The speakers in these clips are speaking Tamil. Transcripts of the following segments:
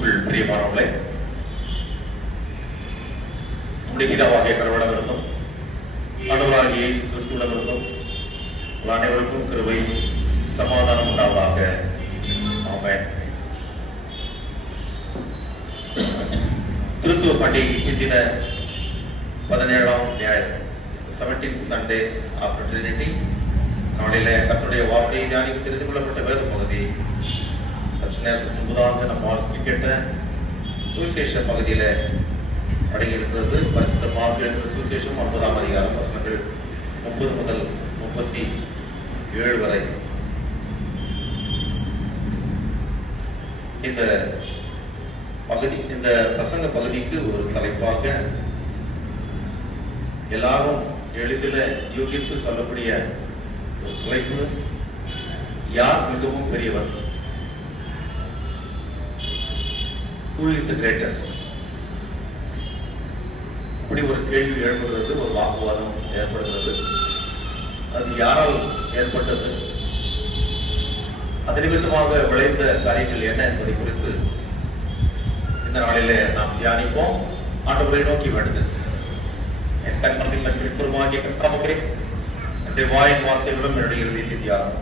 கிறிஸ்துவுக்குள் பிரியமானவர்களே, நம்முடைய பிதாவாகிய கடவுளிடமிருந்தும் ஆண்டவராகிய இயேசு கிறிஸ்துவிடமிருந்தும் உங்கள் அனைவருக்கும் கிருபையும் சமாதானம் உண்டாவதாக. ஆமென். திருத்துவ பண்டிகைக்கு பிந்தின 17ஆம் ஞாயிறு, 17th Sunday after Trinity நாளில கர்த்தருடைய வார்த்தையை தியானித்து தெரிந்து கொள்ளப்பட்ட வேத பகுதி சற்று நேரத்துக்கு முன்பதாக நம்ம வாசித்து கேட்ட சுவிசேஷ பகுதியில அடங்கி இருக்கிறது. பரிசுத்த மார்க்கு எழுதின சுவிசேஷம் 9ஆம் அதிகாரம் வசனங்கள் 30 முதல் 37 வரை. இந்த பகுதி, இந்த பிரசங்க பகுதிக்கு ஒரு தலைப்பாக எல்லாரும் எளிதில் யூகித்து சொல்லக்கூடிய ஒரு தலைப்பு, யார் மிகவும் பெரியவர்? Who is the greatest? இப்படி ஒரு கேள்வி எழுப்புகிறது, ஒரு வாக்குவாதம் ஏற்படுகிறது. அது யாரால் ஏற்பட்டது, அது நிமித்தமாக விளைந்த காரியங்கள் என்ன என்பதை குறித்து இந்த நாளிலே நாம் தியானிப்போம். ஆண்டவரை நோக்கி வேண்டுதல் செய்வோம். என் கண்மணி கண்பிற்குமாகிய கர்த்தாவே, என்னுடைய வாயின் வார்த்தைகளும் என்னுடைய இறுதி தியானம்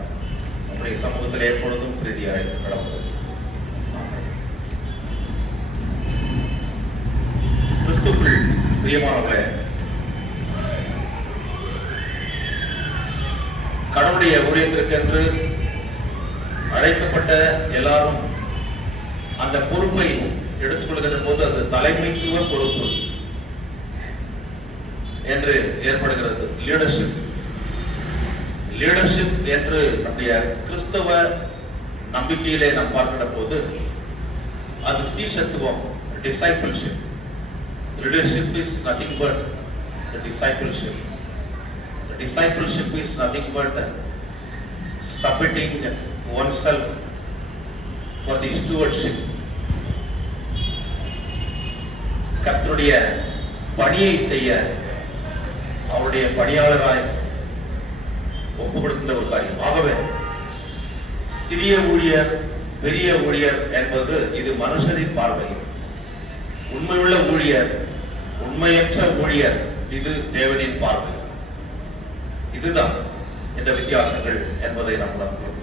நம்முடைய சமூகத்தில் எப்பொழுதும் பிரீதியாக கடவுள். கிறிஸ்துவுக்குள் பிரியமானவர்களே, கடவுளுடைய ஊழியத்திற்கென்று அழைக்கப்பட்ட எல்லாரும் அந்த பொறுப்பை எடுத்துக்கொள்கின்ற போது அது தலைமைத்துவ பொறுப்பு என்று ஏற்படுகிறது. லீடர்ஷிப் என்று நம்முடைய கிறிஸ்தவ நம்பிக்கையிலே நாம் பார்க்கிற போது அது சீஷத்துவம், discipleship. Leadership is nothing but the discipleship. The discipleship is nothing but submitting oneself for the stewardship. கர்த்தருடைய பணியை செய்ய அவருடைய பணியாளராய் ஒப்புக் கொடுக்கின்ற ஒரு காரியம். ஆகவே சிறிய ஊழியர், பெரிய ஊழியர் என்பது இது மனுஷரின் பார்வை. உண்மையுள்ள ஊழியர், உண்மையற்ற ஊழியர், இது தேவனின் பார்வை. இதுதான் இந்த வித்தியாசங்கள் என்பதை நாம் உணர்கிறோம்.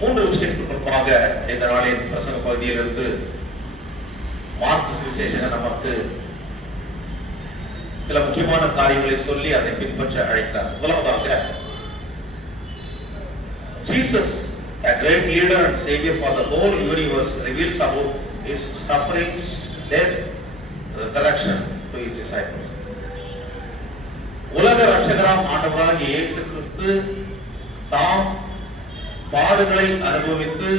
3 விஷயத்துக்கு முன்பாக இந்த நாளின் பிரசங்க பகுதியிலிருந்து மார்க்கு சுவிசேஷகர் நமக்கு சில முக்கியமான காரியங்களை சொல்லி அதை பின்பற்ற அழைக்கிறார். முதலாவதாக, Jesus, a great leader and savior for the whole universe, reveals about his sufferings, death, resurrection to his disciples. உலக ரட்சகராம் ஆண்டவராகிய இயேசு கிறிஸ்து தாம் பாடுகளை அனுபவித்து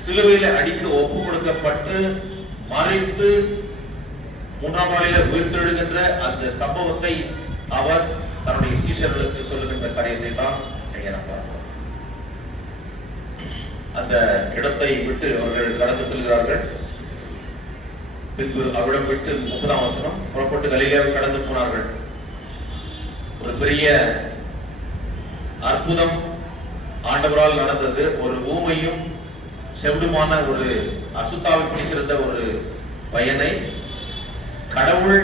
சிலுவையிலே அடிக்க ஒப்பு கொடுக்கப்பட்டு மரித்து 3ஆம் நாளிலே உயிர்த்தெழுகின்ற அந்த சம்பவத்தை அவர் தன்னுடைய சீஷர்களுக்கு சொல்லுகின்ற காரியத்தை தான் இங்கே நாம் பார்க்கிறோம். அந்த இடத்தை விட்டு அவர்கள் கடந்து செல்கிறார்கள். பின்பு அவிடம் விட்டு 30ஆம் வசனம், புறப்பட்டு கலிலேயாவை கடந்து போனார்கள். ஒரு பெரிய அற்புதம் ஆண்டவரால் நடந்தது. ஒரு ஊமையும் செவிடுமான ஒரு அசுத்தாவை பிடித்திருந்த ஒரு பையனை கடவுள்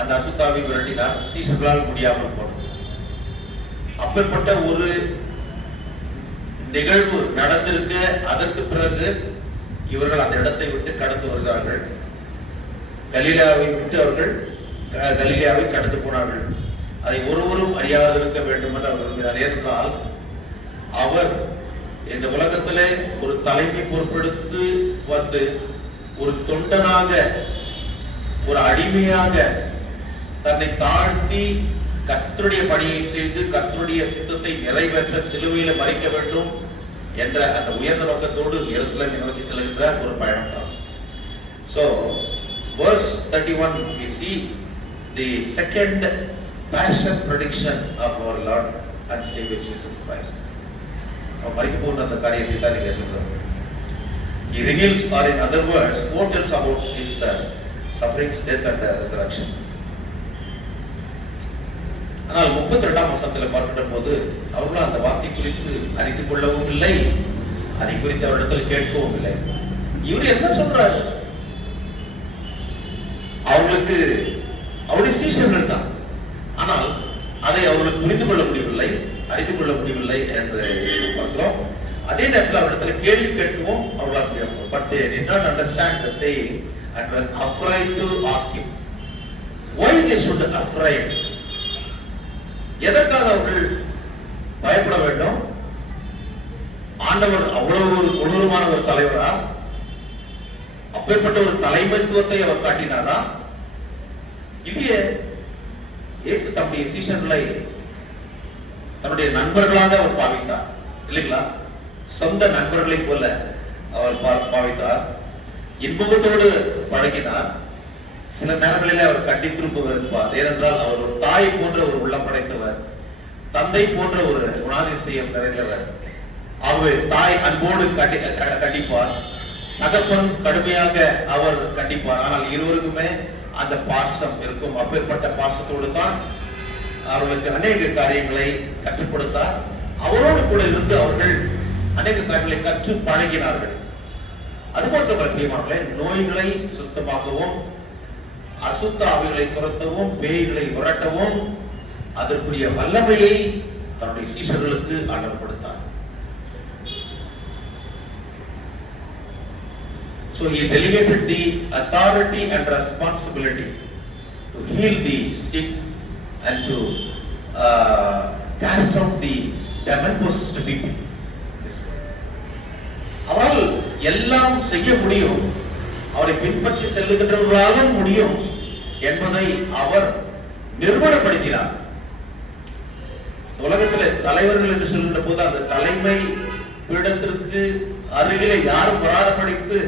அந்த அசுத்தாவை விரட்டினார். சீஷர்களால் முடியாமல் போனது. அப்பேற்பட்ட ஒரு நிகழ்வு நடந்திருக்க, அதற்கு பிறகு இவர்கள் அந்த இடத்தை விட்டு கடந்து வருகிறார்கள். கலிலேயாவை விட்டு அவர்கள் கலிலேயாவை கடந்து போனார்கள். அதை ஒருவரும் அறியாதிருக்க வேண்டும் என்று அவர் விரும்பினார். ஏனென்றால் அவர் இந்த உலகத்திலே ஒரு தலைமை பொறுப்பெடுத்து வந்து ஒரு தொண்டனாக, ஒரு அடிமையாக தன்னை தாழ்த்தி கர்த்தருடைய பணியை செய்து கர்த்தருடைய சித்தத்தை நிறைவேற்ற சிலுவையில மறிக்க வேண்டும் என்ற அந்த உயர்ந்த நோக்கத்தோடு எருசலேமை நோக்கி செல்கின்ற ஒரு பயணம் தான். So, verse 31 we see the second passion prediction of our Lord and Savior Jesus Christ. அவர் மரிக்க போன்ற அந்த காரியத்தை தான் இங்கே சொல்றார். He reveals, or in other words, foretells about his sufferings, death and resurrection. ஆனால் 32ஆம் வசனத்தில் பார்க்கின்ற போது அவர்களும் அந்த வார்த்தை குறித்து அறிந்து கொள்ளவும் இல்லை, அதை குறித்து அவரிடத்தில் கேட்கவும் இல்லை. இவர் என்ன சொல்றாரு? அவர்களுக்கு அவருடைய சீஷர்கள் தான், ஆனால் அதை அவர்களுக்கு புரிந்து கொள்ள முடியவில்லை, அறிந்து கொள்ள முடியவில்லை என்று பார்க்கிறோம். அதே நேரத்தில் அவரிடத்தில் கேள்வி கேட்கவும் அவர்களால் முடியாது. But they did not understand the saying and were afraid to ask him. Why they should afraid? எதற்காக அவர்கள் பயப்பட வேண்டும்? ஆண்டவர் அவ்வளவு ஒரு கொடூரமான ஒரு தலைவரா? அப்பேற்பட்ட ஒரு தலைமைத்துவத்தை அவர் காட்டினாரா? இல்லையே. இயேசு தம்முடைய சீஷர்களை தன்னுடைய நண்பர்களாக அவர் பாவித்தார், இல்லைங்களா? சொந்த நண்பர்களை போல அவர் பாவித்தார். இன்முகத்தோடு பழகினார். சில நேரங்களிலே அவர் கண்டித்திருப்பவர் இருப்பார். ஏனென்றால் அவர் ஒரு தாய் போன்ற ஒரு உள்ளம் படைத்தவர், தந்தை போன்ற ஒரு குணாதிசயம் நிறைந்தவர். ஆகவே தாய் அன்போடு கண்டிப்பார், தகப்பன் கடுமையாக அவர் கண்டிப்பார். ஆனால் இருவருக்குமே அந்த பாசம் இருக்கும். அப்பேற்பட்ட பாசத்தோடு தான் அவர்களுக்கு அநேக காரியங்களை கற்றுக் கொடுத்தார். அவரோடு கூட இருந்து அவர்கள் அநேக காரியங்களை கற்று பழகினார்கள். அதுபோன்ற பிரியமானவர்களே, நோய்களை சுத்தமாகவும் அசுத்த ஆவிகளை துரத்தவும் பேய்களை விரட்டவும் அதற்குரிய வல்லமையை தன்னுடைய சீஷர்களுக்கு ஆண்டவர் கொடுத்தார். So he delegated the authority and responsibility to heal the sick and to cast out the demon-possessed people. அவரால் எல்லாம் செய்ய முடியும், அவரை பின்பற்றி செல்லுகின்றவர்களாலும் முடியும் என்பதை அவர் நிறுவனப்படுத்தினார். உலகத்தில் தலைவர்கள் என்று சொல்கின்ற போது அந்த தலைமை பீடத்திற்கு அருகிலே யாரும் வராதபடிக்கு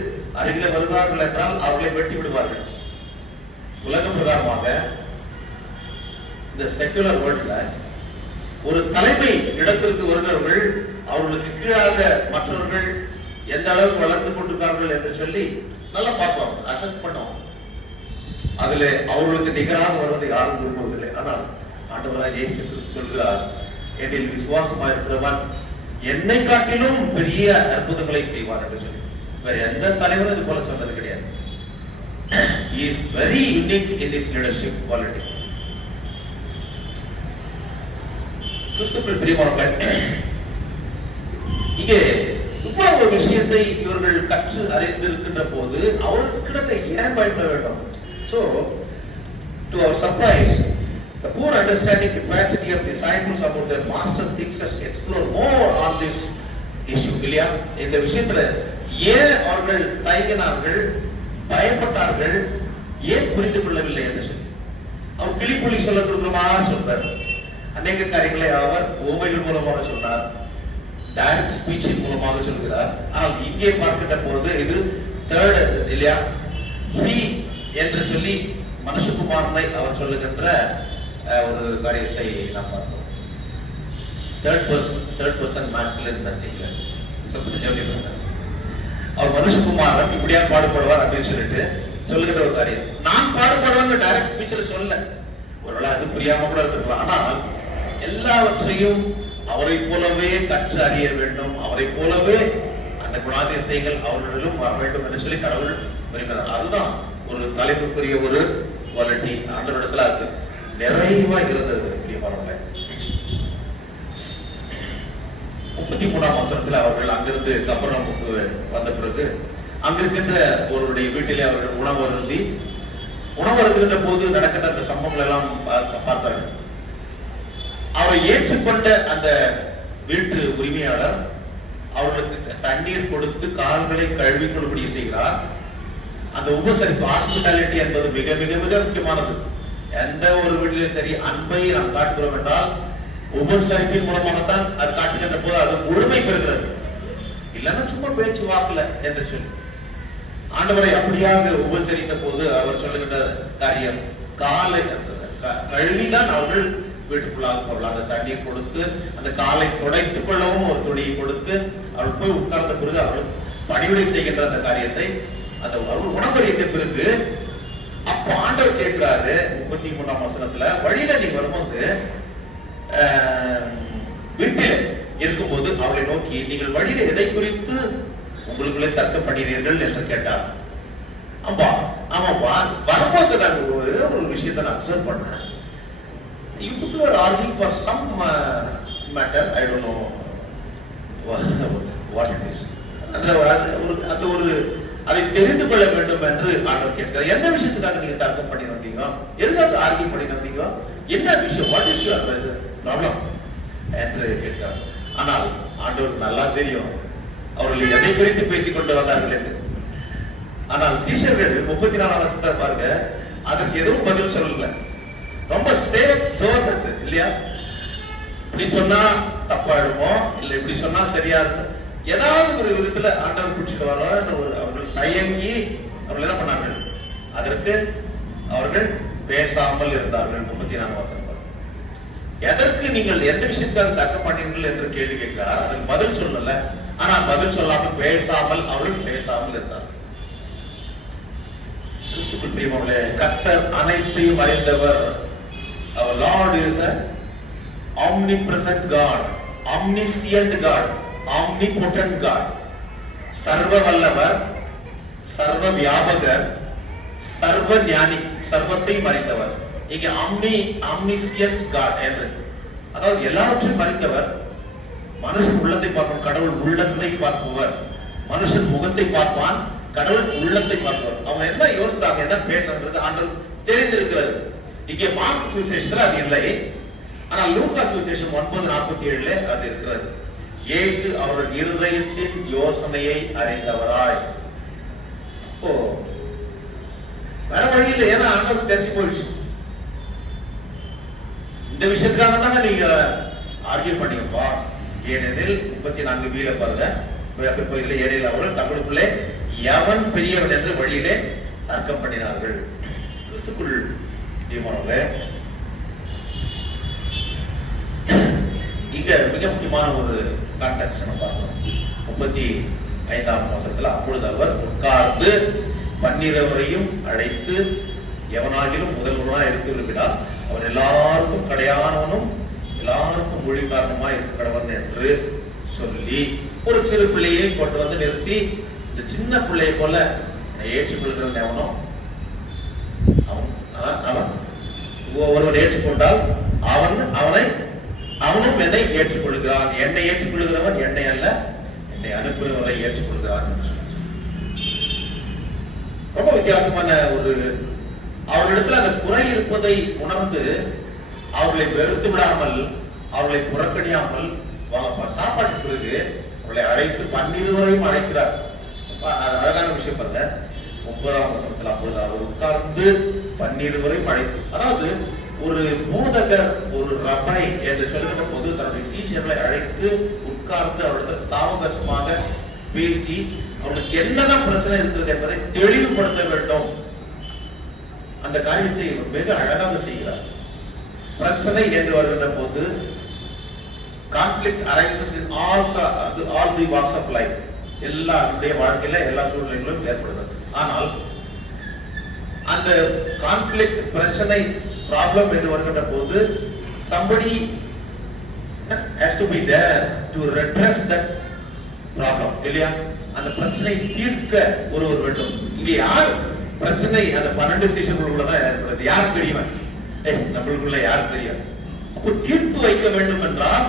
அருகிலே வருகிறார்கள் என்றால் அவர்களை வெட்டி விடுவார்கள். உலக பிரகாரமாக இந்த செக்குலர் வேர்ல்ட்ல ஒரு தலைமை இடத்திற்கு வருகிறவர்கள் அவர்களுக்கு கீழாக மற்றவர்கள் எந்த அளவுக்கு வளர்ந்து கொண்டிருக்கார்கள் என்று சொல்லி நல்லா பார்ப்போம், அசஸ் பண்ணுவோம். அதுல அவர்களுக்கு நிகராக வருவதை யாரும் விரும்புவதில்லை. ஆனால் ஆண்டவராக இயேசு கிறிஸ்து சொல்கிறார், என்னில் விசுவாசமாக இருக்கிறவன் என்னை காட்டிலும் பெரிய அற்புதங்களை செய்வார் என்று சொல்லி. வேற எந்த தலைவரும் இது போல சொன்னது கிடையாது. He is very unique in his leadership quality. கிறிஸ்துவுக்குள் பிரியமானவர்களே, இங்கே இவ்வளவு ஒரு விஷயத்தை இவர்கள் கற்று அறிந்திருக்கின்ற போது அவர்களுக்கு ஏன் பயப்பட வேண்டும்? So, to our surprise, the poor understanding capacity of disciples about their master thinks us explore more on this issue. இல்லையா? இந்த விஷயத்துல ஏன் அவர்கள் தயங்கினார்கள், பயப்பட்டார்கள், ஏன் புரிந்து கொள்ளவில்லை என்று சொல்லி அவர் கிளிப்புலி சொல்ல கொடுக்குறமா சொல்றார். அநேக காரியங்களை அவர் உவமைகள் மூலமாக சொன்னார், டைரக்ட் ஸ்பீச்சின் மூலமாக சொல்கிறார். ஆனால் இங்கே பார்க்கின்ற போது இது தேர்ட் இல்லையா, ஹி என்று சொல்லி மனுஷகுமாரனை அவர் சொல்லுகின்ற ஒரு காரியத்தை நாம் பார்த்தோம். தேர்ட் பர்சன் மாஸ்குலின் மெசேஜ்ல சப்த ஜெபி பண்ணார். அவர் மனுஷகுமாரன் இப்படியா பாடுபடுவார் அப்படின்னு சொல்லிட்டு சொல்லுகிற ஒரு காரியம். நான் பாடுபடுவாங்க டைரக்ட் ஸ்பீச்ல சொல்ல, ஒருவேளை அது புரியாம கூட இருக்கலாம். ஆனால் எல்லாவற்றையும் அவரை போலவே கற்று அறிய வேண்டும், அவரை போலவே அந்த குணாதிசயங்கள் அவர்களிடம் வர வேண்டும் என்று சொல்லி கடவுள் விரும்பினார். அதுதான் ஒரு தலைப்புக்குரிய ஒரு குவாலிட்டி ஆண்டவரிடத்துல அது நிறைவா இருந்தது. பிரியமானவர்களே, 33ஆம் வசனத்துல அவர்கள் அங்கிருந்து கப்பர்நகூமுக்கு வந்த பிறகு அங்கிருக்கின்ற ஒருவருடைய வீட்டிலே அவர்கள் உணவு அருந்துகின்ற போது நடக்கின்ற அந்த சம்பவங்கள் எல்லாம் பார்த்தார்கள். அவரை ஏற்றுக்கொண்ட அந்த வீட்டு உரிமையாளர் அவர்களுக்கு தண்ணீர் கொடுத்து கால்களை கழுவி கொள்ளும்படி செய்கிறார். அந்த உபசரிப்பு, ஹாஸ்பிட்டாலிட்டி என்பது மிக மிக மிக முக்கியமானது. எந்த ஒரு வீட்டிலும் சரி, அன்பை நாம் காட்டுகிறோம் என்றால் உபசரிப்பின் மூலமாகத்தான் அது காட்டுகின்ற போது அது முழுமை பெறுகிறது. இல்லைன்னா சும்மா பேச்சு வாக்குல என்று சொல்லி ஆண்டவரை அப்படியாக உபசரித்த போது அவர் சொல்லுகின்ற காரியம், காலை கழுவிதான் அவர்கள் வீட்டுக்குள்ளாக போகலாம். அந்த தண்ணீர் கொடுத்து அந்த காலை துடைத்துக் கொள்ளவும் ஒரு துணியை கொடுத்து அவள் போய் உட்கார்ந்த பிறகு அவள் பணிவிடை செய்கின்ற அந்த காரியத்தை அந்த உணவறிந்த பிறகு அப்ப ஆண்டவர் கேட்கிறாரு 33ஆம் வசனத்துல, வழியில நீ வரும்போது வீட்டில இருக்கும்போது அவளை நோக்கி, நீங்கள் வழியில எதை குறித்து உங்களுக்குள்ளே தர்க்கம் பண்ணினீர்கள் என்று கேட்டார். ஆமா வரும்போது நான் ஒரு விஷயத்தை நான் அப்சர்வ் பண்ணேன். You people are arguing for some matter. I don't know what it is. அந்த ஒரு அதை தெரிந்து கொள்ள வேண்டும் என்று ஆண்டவர் கேட்கிறார். எந்த விஷயத்துக்காக நீங்க தர்க்கம் பண்ணி வந்தீங்க? எதுக்காக ஆர்கியூ பண்ணி வந்தீங்க? என்ன விஷயம்? வாட் இஸ் யுவர் ப்ராப்ளம் என்று கேட்கிறார். ஆனால் ஆண்டவருக்கு நல்லா தெரியும் அவர்கள் எதை குறித்து பேசிக் கொண்டு வந்தார்கள் என்று. ஆனால் சீஷர்கள் 34 வருஷத்தை பாருங்க, அதற்கு எதுவும் பதில் சொல்லல. ரொம்ப சேஃப் ஜோன் அது இல்லையா? இப்படி சொன்னா தப்பாயிடுமோ, இல்ல இப்படி சொன்னா சரியா இருக்கும், ஏதாவது ஒரு விதத்துல ஆண்டவர் பிடிச்சிட்டு வரோன்னு அவர்கள் தயங்கி அவர்கள் என்ன பண்ணார்கள்? அதற்கு அவர்கள் பேசாமல் இருந்தார்கள். 34 வசனம். எதற்கு நீங்கள் எந்த விஷயத்துக்காக தர்க்கம் பண்ணீர்கள் என்று கேள்வி கேட்கிறார். அதற்கு பதில் சொல்லல. ஆனா பதில் சொல்லாமல் பேசாமல் அவர்கள் பேசாமல் இருந்தார்கள். கிறிஸ்துவுக்குள் பிரியமானவர்களே, கர்த்தர் அனைத்தையும் அறிந்தவர். Our Lord is a omnipresent God, omniscient God, omnipotent God. சர்வ வல்லவர், சர்வ வியாபகர், சர்வ ஞானி, சர்வத்தை மறைந்தவர். இங்க omniscience God என்று, அதாவது எல்லாவற்றையும் மறைந்தவர். மனுஷன் உள்ளத்தை பார்ப்பான், கடவுள் உள்ளத்தை பார்ப்பவர். மனுஷன் முகத்தை பார்ப்பான், கடவுள் உள்ளத்தை பார்ப்பவர். அவங்க என்ன யோசித்தாங்க, என்ன பேசுறது ஆண்டவர் தெரிந்திருக்கிறது. இங்கே மார்க் சுவிசேஷத்துல அது இல்லை. ஆனா லூக்கா சுவிசேஷம் 9:47 அது இருக்கிறது. இயேசு அவர்கள் இருதயத்தின் யோசனையை அறிந்தவராய். ஓ, வேற வழியில், ஏன்னா ஆண்டவர் தெரிஞ்சு போயிடுச்சு. இந்த விஷயத்துக்காக தாங்க நீங்க ஆர்கியூ பண்ணீங்கப்பா. ஏனெனில் 34 பாருங்க, ஏனெனில் அவர்கள் தங்களுக்குள்ளே எவன் பெரியவன் என்று வழியிலே தர்க்கம் பண்ணினார்கள். கிறிஸ்துக்குள் பிரியமானவர்களே, இங்க மிக முக்கியமான ஒரு கான்டெக்ஸ்ட் நம்ம பார்க்கணும். 35ஆம் வசனத்துல, அப்பொழுது அவர் உட்கார்ந்து 12 அழைத்து, எவனாகிலும் முதல்வனாய் இருக்க விரும்பினார் அவன் எல்லாருக்கும் கடையானவனும் எல்லாருக்கும் மொழிக்காரனுமாய் இருக்க கடவன் என்று சொல்லி, ஒரு சிறு பிள்ளையை கொண்டு வந்து நிறுத்தி, இந்த சின்ன பிள்ளையை போல ஏற்றுக்கொள்கிறவன் எவனோ அவன் ஒருவன் ஏற்றுக்கொண்டால் அவனும் என்னை ஏற்றுக்கொள்கிறான். என்னை ஏற்றுக்கொள்கிறவன் என்னை அல்ல, என்னை அனுப்புகிறவரை ஏற்றுக்கொள்கிறான். ரொம்ப வித்தியாசமான ஒரு, அவர்களிடத்துல அந்த குறை இருப்பதை உணர்ந்து அவர்களை வெறுத்து விடாமல், அவர்களை புறக்கணியாமல், சாப்பாட்டு பிறகு அவர்களை அழைத்து 12 அழைக்கிறார். அழகான விஷயம் பாருங்க. 30ஆம் வசனத்துல, அப்பொழுது அவர் உட்கார்ந்து 12 அழைத்து, அதாவது ஒரு போதகர், ஒரு ரபை என்று சொல்லுகிற போது தன்னுடைய சீஷர்களை அழைத்து உட்கார்ந்து அவர்கள் சாவகாசமாக பேசி அவர்களுக்கு என்னதான் பிரச்சனை இருக்கிறது என்பதை தெளிவுபடுத்த வேண்டும். அந்த காரியத்தை இவர் மிக அழகாக செய்கிறார். பிரச்சனை என்று வருகின்ற போது conflict arises in all the walks of life. எல்லாருடைய வாழ்க்கையில எல்லா சூழ்நிலைகளும் ஏற்படுகிறது. ஆனால் அந்த கான்ஃபிளிக்ட், பிரச்சனை, ப்ராப்ளம் என்று வருகின்ற போது somebody has to be there to redress that problem. இல்லையா? அந்த பிரச்சனை தீர்க்க ஒருவர் வேண்டும். இங்க யார் பிரச்சனை? அந்த 12 சீஷர்களுக்குள்ள தான் ஏற்படுது. யார் பெரியவன்? நம்மளுக்குள்ள யார் பெரியவன்? அப்போ தீர்த்து வைக்க வேண்டும் என்றால்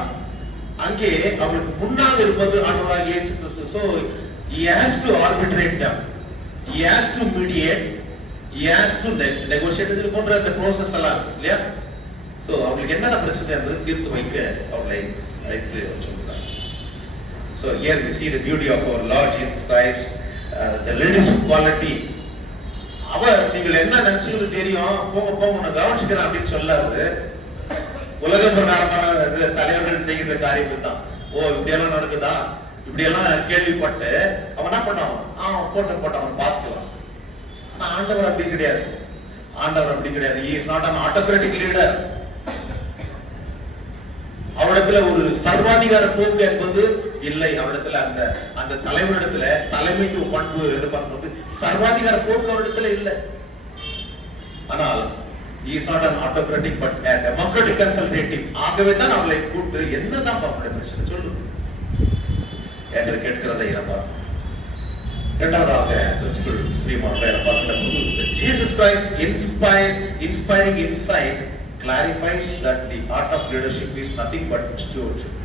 அங்கே அவளுக்கு முன்னாக இருப்பது ஆண்டவராகிய இயேசு கிறிஸ்து. So he has to arbitrate them, he has to mediate, he has to negotiate. இது போன்ற அந்த process எல்லாம் இல்லையா? So அவளுக்கு என்ன பிரச்சனை என்பதை தீர்த்து வைக்க அவளை அழைத்து சொல்கிறார். So here we see the beauty of our Lord Jesus Christ, the leadership quality. அவர் நீங்கள் என்ன நினைச்சீங்க தெரியும், போங்க போங்க உன்னை கவனிச்சுக்கிறேன் அப்படின்னு சொல்லாது. உலக பிரகாரமான தலைவர்கள் செய்கிற காரியத்தை தான். ஓ, இப்படியெல்லாம் நடக்குதா, இப்படியெல்லாம் கேள்விப்பட்டு அவன் என்ன பண்ணான், போட்டான் பார்த்துக்கலாம். ஆனா ஆண்டவர் அப்படி கிடையாது. ஆண்டவர் அப்படி கிடையாது. He is not an autocratic leader. அவரிடத்துல ஒரு சர்வாதிகார போக்கு என்பது இல்லை. அவரிடத்துல அந்த தலைவரிடத்துல தலைமைக்கு பண்பு என்று பார்க்கும்போது சர்வாதிகார போக்கு அவரிடத்துல இல்லை. ஆனால் he is not an autocratic but a democratic consultative. ஆகவே தான் அவளை கூப்பிட்டு என்னதான் பாப்படைய பிரச்சனை சொல்லு என்று கேட்கிறதை நம்ம இரண்டாவதாக கிறிஸ்துவுக்குள் பிரியமானவர்களே பார்க்கிற போது Jesus Christ inspiring insight clarifies that the art of leadership is nothing but stewardship.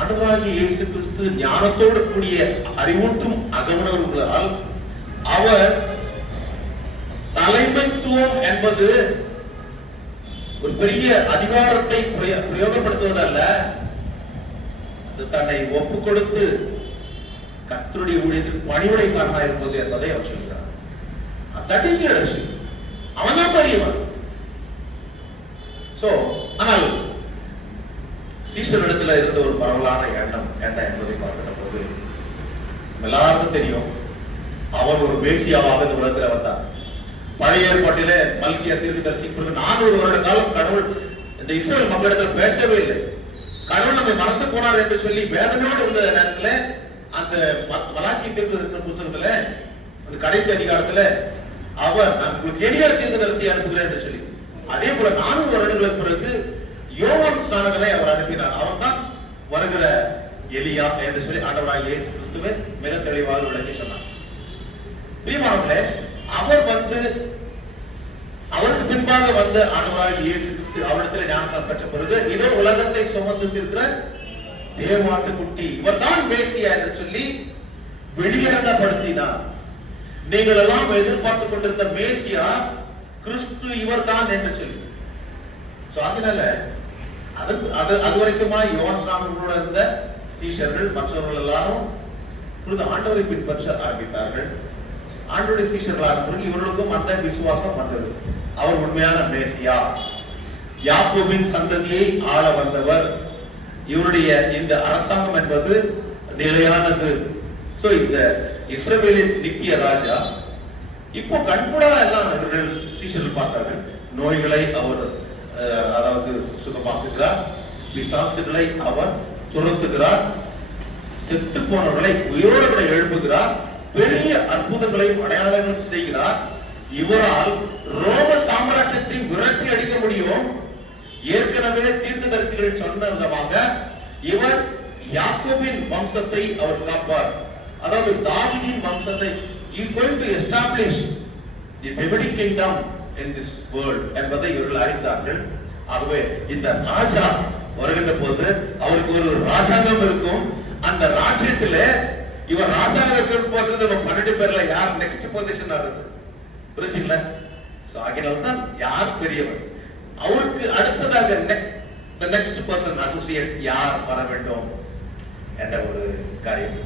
ஆண்டவராகிய இயேசு கிறிஸ்து ஞானத்தோடு கூடிய அறிவூட்டும் அகவுணர்வுகளால் அவர் தலைமைத்துவம் என்பது ஒரு பெரிய அதிகாரத்தை பிரயோகப்படுத்துவதல்ல, தன்னை ஒப்பு கொடுத்து கர்த்தருடைய ஊழியத்தில் பணிவுடைக்காரனாக இருப்பது என்பதை அவர் சொல்கிறார். That is leadership. அவன்தான் பெரியவன். ஆனால் சீஷரிடத்தில் இருந்த ஒரு பரவலான எண்ணம் என்ன என்பதை பார்க்கிற போது எல்லாருக்கும் தெரியும், அவர் ஒரு மேசியாவாக இந்த உலகத்தில் வந்தார். பழைய ஏற்பாட்டிலே மல்கியா தீர்க்கதரிசி 400 வருட காலம் கடவுள் இந்த இஸ்ரவேல் மக்களிடத்தில் பேசவே இல்லை. கடவுள் நம்மை மறந்து போனார் என்று சொல்லி வேதனையோடு இருந்த நேரத்தில் அந்த மலாக்கி தீர்க்கதரிசன புத்தகத்துல அந்த கடைசி அதிகாரத்துல அவர் நான் உங்களுக்கு எளிய தீர்க்கதரிசி அனுப்புகிறேன் என்று சொல்லி, அதே போல 400 வருடங்களுக்கு பிறகு யோவான் ஸ்நானகனை அவர் அனுப்பினார். அவன் தான் வருகிற எலியா என்று சொல்லி ஆண்டவராகிய இயேசு கிறிஸ்துவை மிக தெளிவாக விளக்கி சொன்னார். பிரியமானவர்களே, அவருக்கு பின்பாக வந்த ஆண்டவராகிய இயேசு கிறிஸ்து அவரிடத்தில் ஞானஸ்நானம் பெற்ற பிறகு இதோ உலகத்தை சுமந்து இருக்கிற தேவாட்டுக்குட்டி இவர் தான் மேசியா என்று சொல்லி வெளியரங்கப்படுத்தினார். நீங்கள் எல்லாம் எதிர்பார்த்து கொண்டிருந்த மேசியா கிறிஸ்து இவர் தான் என்று சொல்லி. அதனால அது வரைக்குமா யோவான் ஸ்நானகனோடு இருந்த சீஷர்கள் மற்றவர்கள் எல்லாரும் ஆண்டவரை பின்பற்ற ஆரம்பித்தார்கள். ஆண்டவருடைய சீஷர்களாக பிறகு இவர்களுக்கும் அந்த விசுவாசம் வந்தது. அவர் உண்மையான மேசியா, யாக்கோபின் சந்ததியை ஆள வந்தவர், இவருடைய இந்த அரசாங்கம் என்பது நிலையானது. இந்த இஸ்ரவேலின் நித்திய ராஜா. இப்போ கண்கூடா எல்லாம் இவர்கள் சீஷர்கள் பார்த்தார்கள். நோய்களை அவர் அதாவது சுகமாக்குகிறார், பிசாசுகளை அவர் துரத்துகிறார், செத்து போனவர்களை உயிரோடு கூட எழுப்புகிறார், பெரிய அற்புதங்களையும் அடையாளங்களும் செய்கிறார். இவரால் ரோம சாம்ராஜ்யத்தை விரட்டி அடிக்க முடியும். ஏற்கனவே தீர்க்கதரிசிகள் சொன்ன விதமாக இவர் யாக்கோபின் வம்சத்தை அவர் காப்பார், அதாவது தாவீதின் வம்சத்தை is going to establish the Davidic kingdom in this world என்பதை இவர்கள் அறிந்தார்கள். ஆகவே இந்த ராஜா வருகின்ற போது அவருக்கு ஒரு ராஜாங்கம் இருக்கும். அந்த ராஜ்யத்திலே இவர் ராஜாக இருக்கும் போது நம்ம 12 பேர்ல யார் நெக்ஸ்ட் பொசிஷன் ஆடுது புரிச்சுங்களா? ஆகினால்தான் யார் பெரியவர், அவருக்கு அடுத்ததாக the next person associate யார் வர வேண்டும் என்ற ஒரு காரியம்.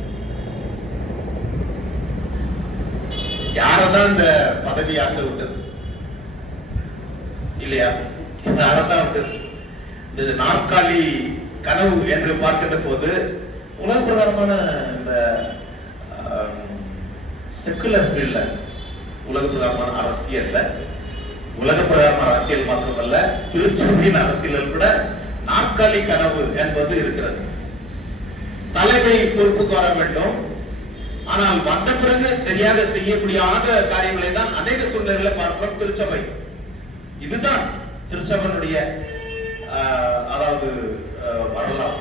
யாரதான் இந்த பதவி ஆசை விட்டது இல்லையா? யாரதான் விட்டது இந்த நாற்காலி கனவு என்று பார்க்கின்ற போது உலக பிரகாரமான இந்த செக்குலர் ஃபீல்ட்ல, உலக பிரகாரமான அரசியல்ல, உலக பிரகாரமான அரசியல் மாத்திரமல்ல திருச்சபையின் அரசியல் கூட நாற்காலி கனவு என்பது இருக்கிறது. தலைமை பொறுப்புக்கு வர வேண்டும், ஆனால் வந்த பிறகு சரியாக செய்ய முடியாத காரியங்களை தான் அநேக சூழ்நிலைகளை பார்க்கிறோம். திருச்சபை இதுதான் திருச்சபையினுடைய அதாவது வரலாறு.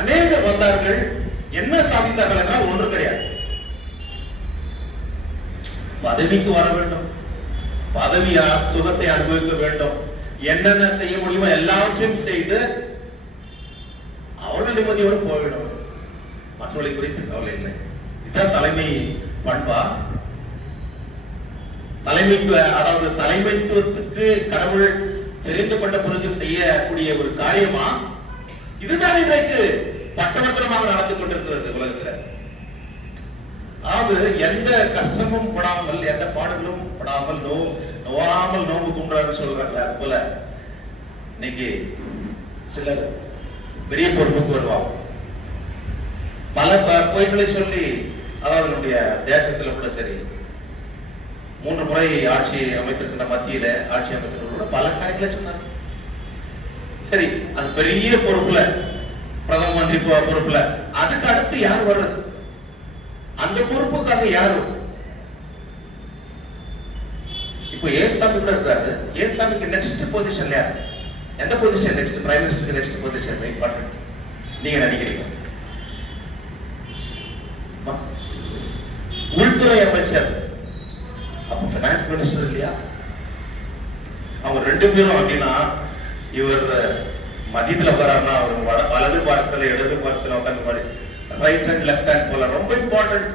அநேக வந்தார்கள், என்ன சாதித்தார்கள் என்றால் ஒன்று கிடையாது. பதவிக்கு வர வேண்டும், பதவியா சுகத்தை அனுபவிக்க வேண்டும், என்னென்ன செய்ய முடியுமோ எல்லாவற்றையும் செய்து அவர்கள் நிம்மதியோடு போய்விடும், மற்றவர்களை குறித்து கவலை இல்லை. இதுதான் தலைமை பண்பா? அதாவது தலைமைத்துவத்துக்கு கடவுள் தெரிந்து கொண்ட பிறகு செய்யக்கூடிய ஒரு காரியமா? இதுதான் இன்றைக்கு பட்டவர்த்தனமாக நடந்து கொண்டிருக்கிறது உலகத்துல. அதாவது எந்த கஷ்டமும் படாமல், எந்த பாடுகளும் படாமல், நோவாமல் நோம்பு கும்பிடான்னு சொல்றாங்க. அது போல இன்னைக்கு சிலர் பெரிய பொறுப்புக்கு வருவாங்க, பல பொய்களை சொல்லி, அதாவது நம்முடைய தேசத்துல கூட சரி 3 முறை ஆட்சி அமைத்திருக்கின்ற மத்தியில ஆட்சி அமைத்திருக்கிற பல காரியங்களை சொன்னாங்க. சரி, அது பெரிய பொறுப்புல, பிரதம மந்திரி பொறுப்புல, அதுக்கு அடுத்து யார் வர்றது? அந்த பொறுப்புக்காக யாரு? இப்போ ஏசாமி கூட இருக்காரு. ஏசாமிக்கு நெக்ஸ்ட் பொசிஷன் யார்? எந்த பொசிஷன் நெக்ஸ்ட்? பிரைம் மினிஸ்டருக்கு நெக்ஸ்ட் பொசிஷன் இம்பார்ட்டன்ட் நீங்க நினைக்கிறீங்க? உள்துறை அமைச்சர், அப்ப பைனான்ஸ் மினிஸ்டர் இல்லையா? அவங்க ரெண்டு பேரும் அப்படின்னா, இவர் மதியத்துல உட்காராருன்னா அவர் வலது பார்சல இடது பார்சல உட்காந்து ரைட் ஹேண்ட் லெஃப்ட் ஹேண்ட் போல ரொம்ப இம்பார்ட்டன்ட்.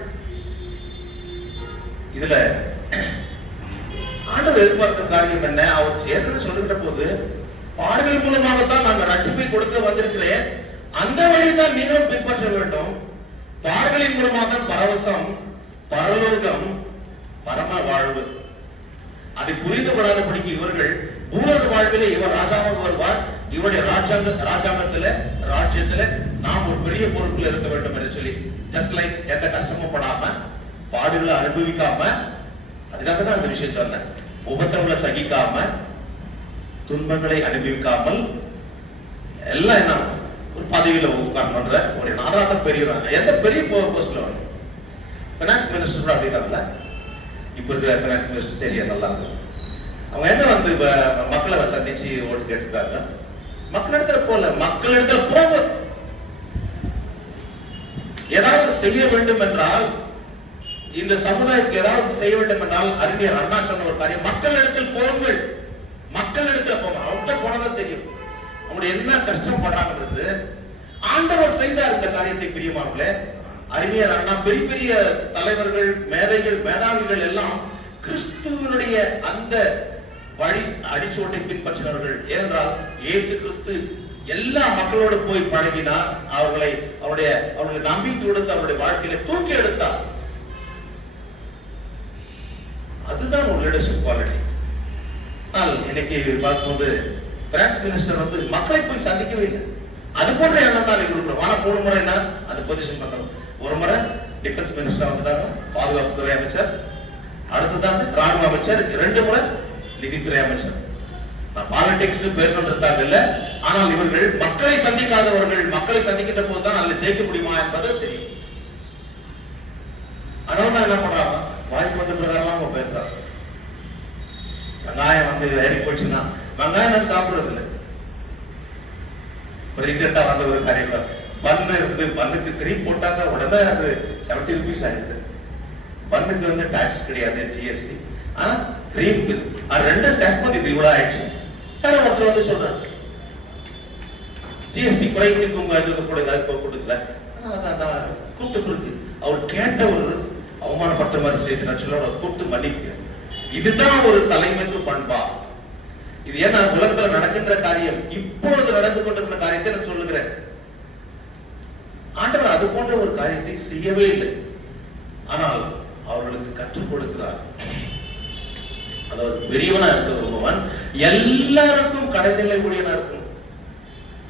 இதுல ஆண்டவர் எதிர்பார்த்த காரியம் என்ன? அவர் ஏற்கனவே சொல்லுகிற போது, பாடுகள் மூலமாகத்தான் நாங்கள் ரட்சிப்பை கொடுக்க வந்திருக்கிறேன், அந்த வழிதான் நீங்களும் பின்பற்ற வேண்டும். பாடுகளின் மூலமாக பரவசம், பரலோகம், பரம வாழ்வு. அதை புரிந்துபடாதபடிக்கு இவர்கள் பூலக வாழ்விலே இவர் ராஜாவாக வருவார், இவருடைய ராஜ்யத்துல நாம் ஒரு பெரிய பொறுப்புல இருக்க வேண்டும் என்று சொல்லி, ஜஸ்ட் லைக் எந்த கஷ்டமும் படாம பாடுகளை அனுபவிக்காம, அதுக்காக தான் அந்த விஷயம் சொன்னேன். உபத்திரங்களை சகிக்காம, துன்பங்களை அனுபவிக்காமல், எல்லாம் என்ன ஒரு பதவியில உட்கார்ன்ற ஒரு நாராட்ட பெரிய எந்த பெரிய போஸ்ட்ல வரும். பைனான்ஸ் மினிஸ்டர் கூட அப்படிதான்ல. இப்ப இருக்கிற பைனான்ஸ் மினிஸ்டர் தெரியும் நல்லா. அவங்க எங்க வந்து மக்களை சந்திச்சு ஓட்டு கேட்டுருக்காங்க? மக்களிடத்துல போல, மக்களிடத்துல போக ஏதாவது செய்ய வேண்டும் என்றால், இந்த சமுதாயத்துக்கு ஏதாவது செய்ய வேண்டும் என்றால், அறிஞர் அண்ணா சொன்ன ஒரு காரியம், மக்களிடத்தில் போங்கள். மக்களிடத்துல போங்க. அவங்ககிட்ட போனதான் தெரியும் அவங்க என்ன கஷ்டப்படுறாங்கிறது. ஆண்டவர் செய்தார் இந்த காரியத்தை. பிரியமானவர்களே, அறிஞர் அண்ணா, பெரிய பெரிய தலைவர்கள், மேதைகள், மேதாவிகள் எல்லாம் கிறிஸ்துவனுடைய அந்த வழி அடிச்சோட்டை பின்பற்றினவர்கள். ஏனென்றால் இயேசு கிறிஸ்து எல்லா மக்களோடு போய் பழகினார், அவருடைய நம்பிக்கை கொடுத்து அவருடைய வாழ்க்கையில தூக்கி எடுத்தார். அதுதான் ஒரு லீடர்ஷிப் குவாலிட்டி. ஆனால் இன்னைக்கு பார்க்கும்போது பிரான்ஸ் மினிஸ்டர் வந்து மக்களை போய் சந்திக்கவே இல்லை. அது போன்ற எண்ணம் தான் கொடுக்கணும். ஆனா போன முறை என்ன அந்த பொசிஷன் பண்ணது, ஒரு முறை டிஃபென்ஸ் மினிஸ்டர் வந்துட்டாங்க, பாதுகாப்புத்துறை அமைச்சர், அடுத்ததாக ராணுவ அமைச்சர், 2 முறை நிதித்துறை அமைச்சர். நான் பாலிடிக்ஸ் பேசுறதுக்காக இல்ல, ஆனால் இவர்கள் மக்களை சந்திக்காதவர்கள். மக்களை சந்திக்கின்ற போதுதான் அதுல ஜெயிக்க முடியுமா என்பது தெரியும். அதனால என்ன பண்றாங்க, வாய்ப்பு வந்த பிரகாரமா அவங்க பேசுறாங்க. வெங்காயம் வந்து ஏறி போச்சுன்னா வெங்காயம் நான் சாப்பிடுறது இல்லை. ரீசெண்டா வந்த ஒரு காரியம், பன்னு இருந்து பன்னுக்கு கிரீம் போட்டாக்க உடனே அது 70 rupees ஆயிடுது. பன்னுக்கு வந்து டாக்ஸ் கிடையாது, ஜிஎஸ்டி. ஆனா கிரீம் அது 2 சேர்க்கும்போது இது இவ்வளவு ஆயிடுச்சு. வேற ஒருத்தர் வந்து சொல்றாங்க ஜிஎஸ்டி குறைக்கு உங்க அதுக்கு கூட ஏதாவது கொடுக்கல. கூப்பிட்டு இருக்கு அவர் கேட்ட ஒரு அவமானப்படுத்துற மாதிரி சேர்த்து சொல்ல கூப்பிட்டு மன்னிப்பு. இதுதான் ஒரு தலைமைத்துவ பண்பா? இது ஏன்னா உலகத்துல நடக்கின்ற காரியம், இப்பொழுது நடந்து கொண்டிருக்கிற காரியத்தை நான் சொல்லுகிறேன். ஆண்டவர் அது போன்ற ஒரு காரியத்தை செய்யவே இல்லை. ஆனால் அவர்களுக்கு கற்றுக் கொடுக்கிறார். அதாவது பெரியவனா இருக்க விரும்புவன் எல்லாருக்கும் கடைநிலை ஊழியனா இருக்கணும்,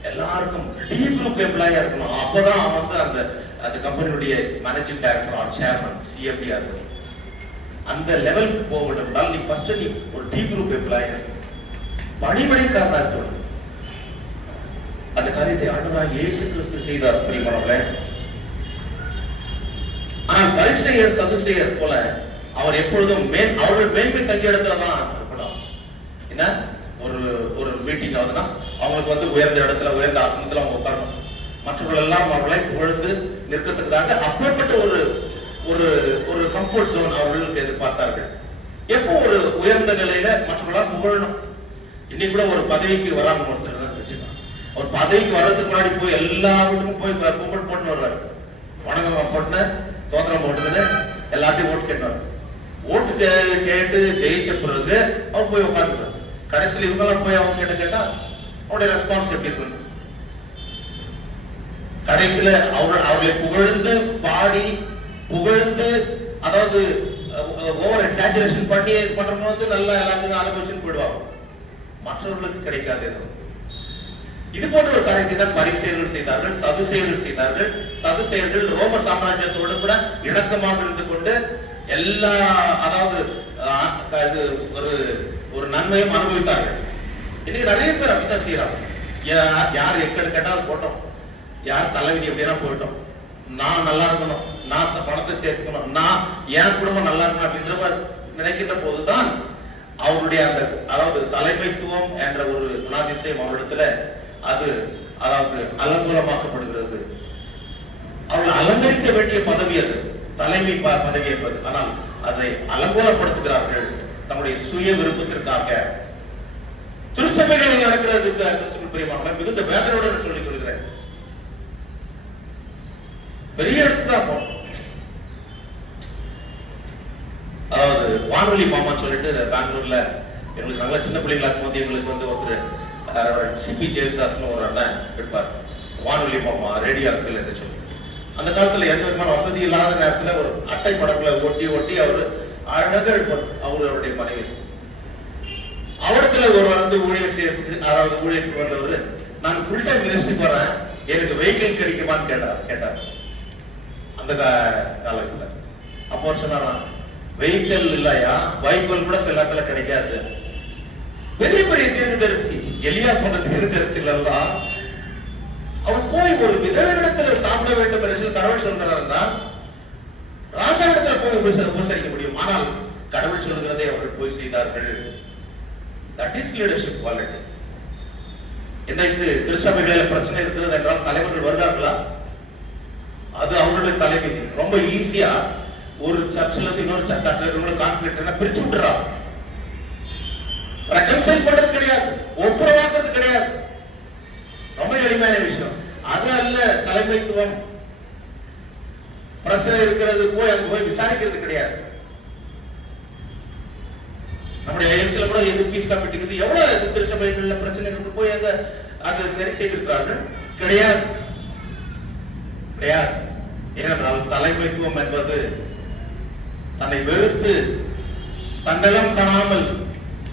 எல்லாருக்கும் டி குரூப் எம்ப்ளாயா இருக்கணும். அப்பதான் அவன் வந்து அந்த கம்பெனியுடைய மேனேஜிங் டைரக்டர் ஆர் சேர்மன், சிஎம்டியா இருக்கணும். அந்த லெவலுக்கு போக வேண்டும். நீ ஃபர்ஸ்ட் நீ ஒரு டி குரூப் எம்ப்ளாயா பணிபடைக்காரனா இருக்கணும். அந்த காரியத்தை ஆண்டவராகிய இயேசு கிறிஸ்து செய்தார். பிரியமானவர்களே, ஆனால் பரிசேயர் சதுசேயர் போல அவர் எப்பொழுதும் அவர்கள் மேன்மை தங்கிய இடத்துலதான் இருக்கணும். என்ன ஒரு மீட்டிங் ஆகுதுன்னா அவங்களுக்கு வந்து உயர்ந்த இடத்துல உயர்ந்த ஆசனத்துல அவங்க உட்காரணும். மற்றவர்கள் எல்லாம் அவர்களை புகழ்ந்து நிற்கிறதுக்காக அப்பேற்பட்ட ஒரு கம்ஃபர்ட் ஜோன் அவர்களுக்கு எதிர்பார்த்தார்கள். எப்போ ஒரு உயர்ந்த நிலையில மற்றவர்களால் புகழணும். இன்னைக்கு கூட ஒரு பதவிக்கு வராம ஒருத்தர் வச்சுக்கலாம். ஒரு பதவிக்கு வர்றதுக்கு முன்னாடி போய் எல்லா வீட்டுக்கும் போய் கும்பிட்டு போட்டு வருவாரு. வணக்கம் போட்டு தோத்திரம் போட்டுன்னு எல்லாத்தையும் ஓட்டு கேட்டுவாரு. ஓட்டு கேட்டு ஜெயிச்ச பிறகு அவர் போய் உட்காந்துருவார். கடைசியில் இவங்கெல்லாம் போய் அவங்க கிட்ட கேட்டா அவருடைய ரெஸ்பான்ஸ் எப்படி இருக்கு? கடைசியில அவர்களை புகழ்ந்து பாடி புகழ்ந்து, அதாவது ஓவர் எக்ஸாஜரேஷன் பண்ணி இது பண்றவங்க நல்லா எல்லாத்துக்கும் அனுபவிச்சுன்னு போயிடுவாங்க. மற்றவர்களுக்கு கிடைக்காது. இது போன்ற ஒரு காரியத்தை தான் பரிசேயர்கள் செய்தார்கள், சதுசேயர்கள் செய்தார்கள். சதுசேயர்கள் ரோமர் சாம்ராஜ்யத்தோடு கூட இணக்கமாக இருந்து கொண்டு எல்லா, அதாவது ஒரு நன்மையும் அனுபவித்தார்கள். இன்னைக்கு நிறைய பேர் அப்படித்தான் செய்யறாங்க. யார் எக்கடு கேட்டாலும் போட்டோம், யார் தலைவிதி அப்படின்னா போயிட்டோம். நான் நல்லா இருக்கணும், நான் பணத்தை சேர்த்துக்கணும், நான் என் குடும்பம் நல்லா இருக்கணும் அப்படின்ற நினைக்கின்ற போதுதான் அவருடைய அந்த அதாவது தலைமைத்துவம் என்ற ஒரு குணாதிசயம் அவரிடத்துல அது அதாவது அலங்கோலமாக்கப்படுகிறது. அவர்கள் அலங்கரிக்க வேண்டிய பதவி அது, தலைமை பதவி என்பது. ஆனால் அதை அலங்கோலப்படுத்துகிறார்கள் தம்முடைய சுய விருப்பத்திற்காக. திருச்சபைகளில் நடக்கிறது கிறிஸ்துவுக்குள் பிரியமானவர்களே, மிகுந்த வேதனையோடு சொல்லிக் கொள்கிறேன். பெரிய இடத்துக்கு தான் போனோம். அதாவது வானொலி மாமா சொல்லிட்டு பெங்களூர்ல எங்களுக்கு நல்ல சின்ன பிள்ளைங்களாக்கும் போது எங்களுக்கு வந்து ஒருத்தர் சிபி ஜெயசுதாஸ்னு ஒரு அண்ணன் இருப்பார். வானொலி மாமா ரேடியோ அங்கிள் என்று சொல்லி, அந்த காலத்துல எந்த விதமான வசதி இல்லாத நேரத்துல ஒரு அட்டை படங்களை ஒட்டி ஒட்டி அவரு அழகா இருப்பார். அவருடைய மனைவி அவடத்துல ஒரு வந்து ஊழியர் செய்யறதுக்கு, அதாவது ஊழியருக்கு வந்தவரு, நான் ஃபுல் டைம் மினிஸ்ட்ரி போறேன், எனக்கு வெஹிக்கிள் கிடைக்குமான்னு கேட்டார் அந்த காலத்துல. அப்போ சொன்னாராம், வெஹிக்கிள் இல்லையா, பைபிள் கூட சில இடத்துல கிடைக்காது. பெரிய பெரிய தீர்க்கதரிசி, எலியா போன்ற தீர்க்கதரிசிகள் எல்லாம் அவர் போய் ஒரு விதவிடத்துல சாப்பிட வேண்டும் என்று சொல்லி கடவுள் சொல்கிறாருன்னா ராஜா இடத்துல போய் உபசரிக்க முடியும். ஆனால் கடவுள் சொல்கிறதை அவர்கள் போய் செய்தார்கள். That is leadership quality. இன்றைக்கு திருச்சபைகளில் பிரச்சனை இருக்கிறது என்றால் தலைவர்கள் வருகிறார்களா? அது அவர்களுடைய தலைமை. ரொம்ப ஈஸியா ஒரு சர்ச்சில் இருந்து இன்னொரு சர்ச்சில் கான்ஃபிளிக்ட் பிரிச்சு விட்டுறாங்க. ரெகன்சைல் பண்றது கிடையாது, ஒப்புரவாக்குறது கிடையாது. ரொம்ப எளிமையான விஷயம். அது அல்ல தலைமைத்துவம். பிரச்சனை இருக்கிறது போய் அங்க போய் விசாரிக்கிறது கிடையாது. நம்முடைய எல்சில கூட எது பீஸ் கமிட்டிக்கு எவ்வளவு திருச்சபைகள்ல பிரச்சனை இருக்கு, போய் அங்க அதை சரி செய்திருக்கிறார்கள் கிடையாது. கிடையாது. ஏனென்றால் தலைமைத்துவம் என்பது தன்னை வெறுத்து தன்னலம் காணாமல்